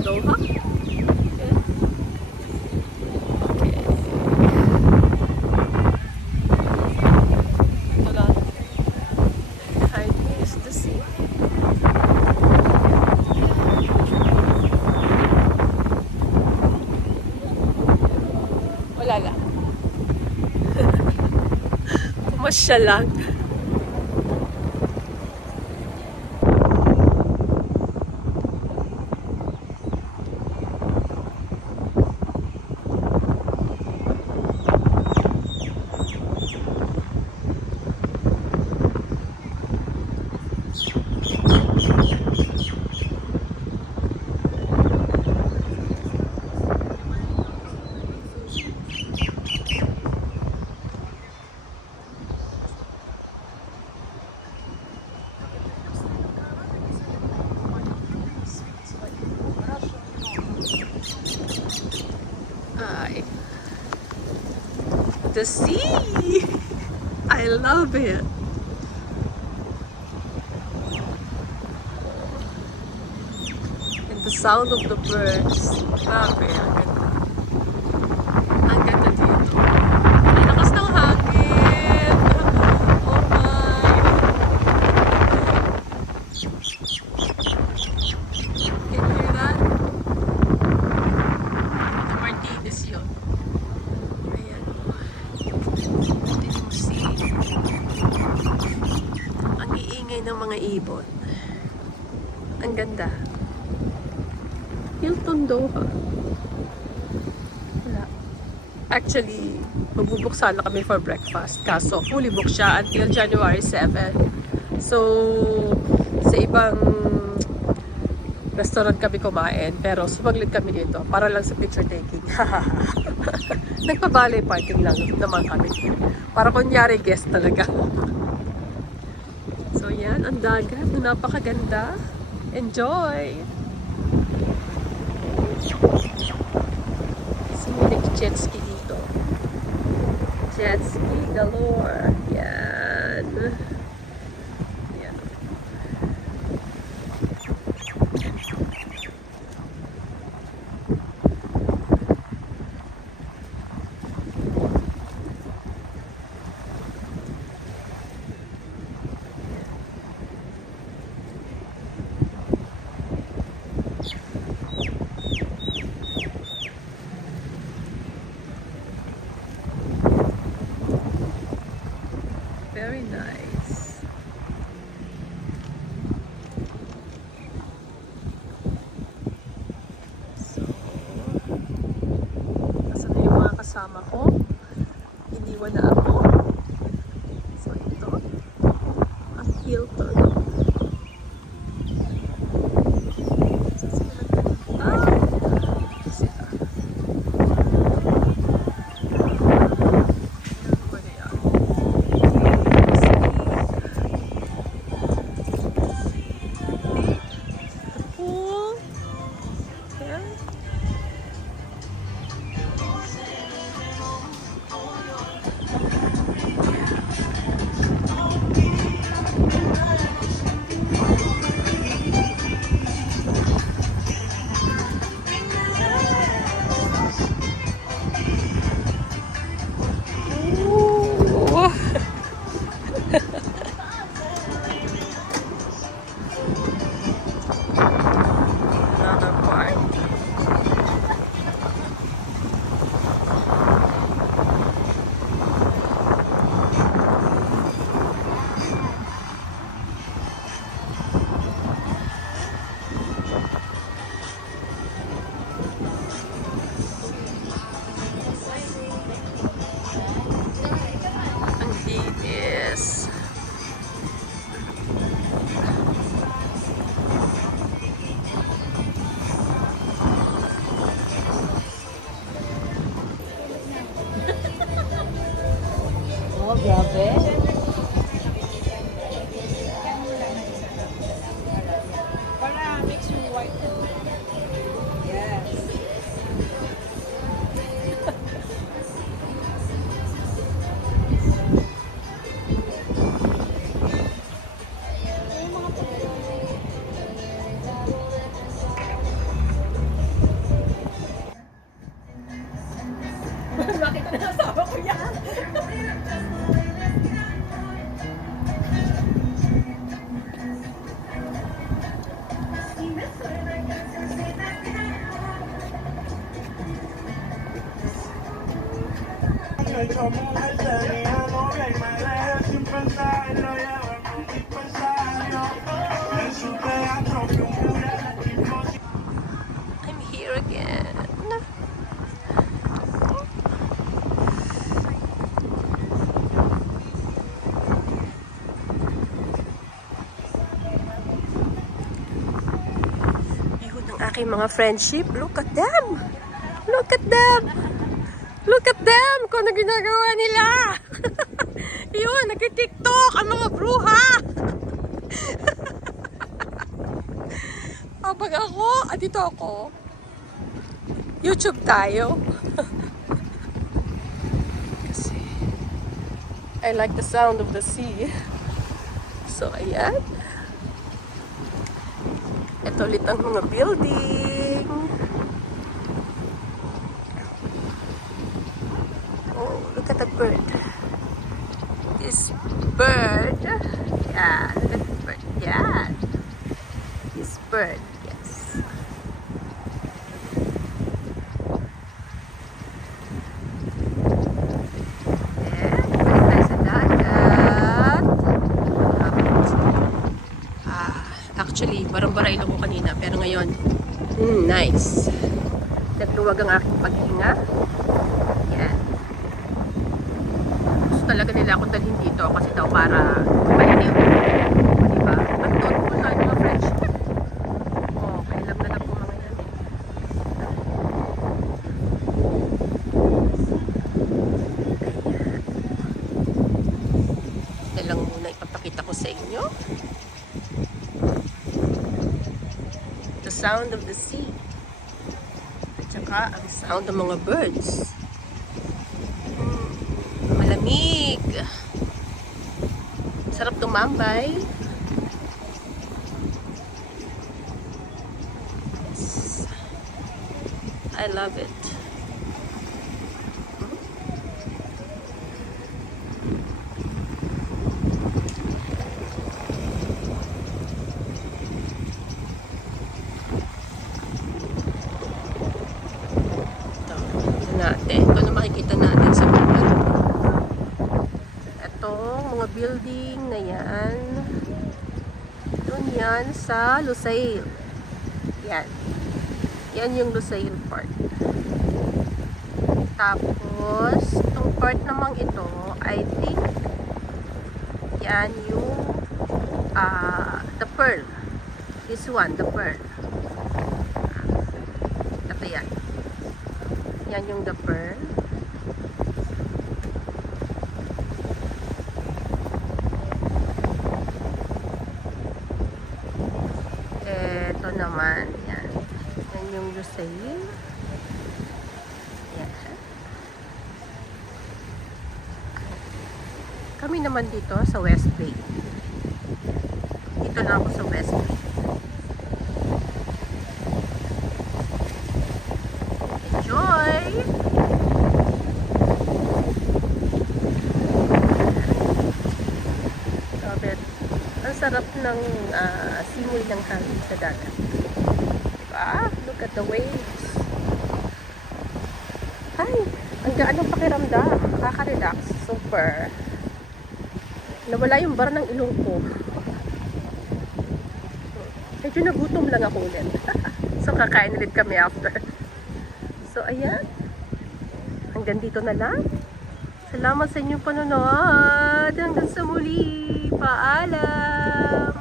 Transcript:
Doha? Okay. Okay. Ito lang. Behind me is the sea. Wala lang. Pumasya lang. Ay. The sea! I love it! And the sound of the birds. Grabe, ang ganda. Ang ganda dito. Ang lakas ng hangin! Oh my! Can you hear that? The Martinez yun. Ayan. Did you see? Ang iingay ng mga ibon. Ang ganda. Hilton Doha. Wala. Actually, magbubuk sana kami for breakfast. Kaso, fully booked siya until January 7. So, sa ibang restaurant kami kumain. Pero sumaglit kami dito para lang sa picture taking. Nagpa-valet parking lang naman kami. Para kunyari guest talaga. So, yan. Ang dagat. Napakaganda. Enjoy! May jet ski dito. Jet ski galore. Yan. Yan. Very nice. So, asan na yung mga kasama ko? Iniwan na ako. So, ito. Ang Hilton. Saan sila nagpunta? Sila. Where they are. Pool. Yeah. Ooh. Another part. Ang linis. Oh, grabe. Para mix yung white. Yes. I'm here again. Ihod ng aking mga friendship. Look at them! Look at them! Look at them! Kung ano ginagawa nila! Yun, nag-tiktok ang mga bruha! Pag ako, dito ako. YouTube tayo. Kasi, I like the sound of the sea. So, ayan. Ito ulit ang mga building. Oh, look at that bird. This bird. Yeah, look at this bird. Yeah. This bird. Yes. Yeah, balik tayo sa dagat. Actually, barang-baray lang ko kanina. Pero ngayon, nice. Nagluwag ang aking paghinga. Yan. Gusto talaga nila akong dalhin dito kasi daw para maliw. Diba? Ba't doon po tayo mga friendship? Oh, kailan na lang po mga yan. Ito lang muna ipapakita ko sa inyo. The sound of the sea. At saka ang sound ng mga birds. Malamig. Sarap tumambay. Yes. I love it. Natin. Ito na makikita natin sa mga itong mga building na yan. Doon yan sa Lusail. Yan. Yan yung Lusail Park. Tapos, itong part namang ito, I think, yan yung the Pearl. This one, the Pearl. Ito yan. Yan yung the Pearl. Ito naman, yan. Yan yung Lusail. Yan. Kami naman dito sa West Bay. Dito na ako sa West Bay. Enjoy! Ang sarap ng simoy ng hangin sa dagat. Diba? Look at the waves. Ay, ang gaan ng pakiramdam. Nakaka-relax. Super. Nawala yung bar ng ilong ko. Medyo nagutom lang ako ulit. So, kakain ulit kami after. So, ayan. Hanggang dito na lang. Salamat sa inyong panonood. Hanggang sa muli. Paalam.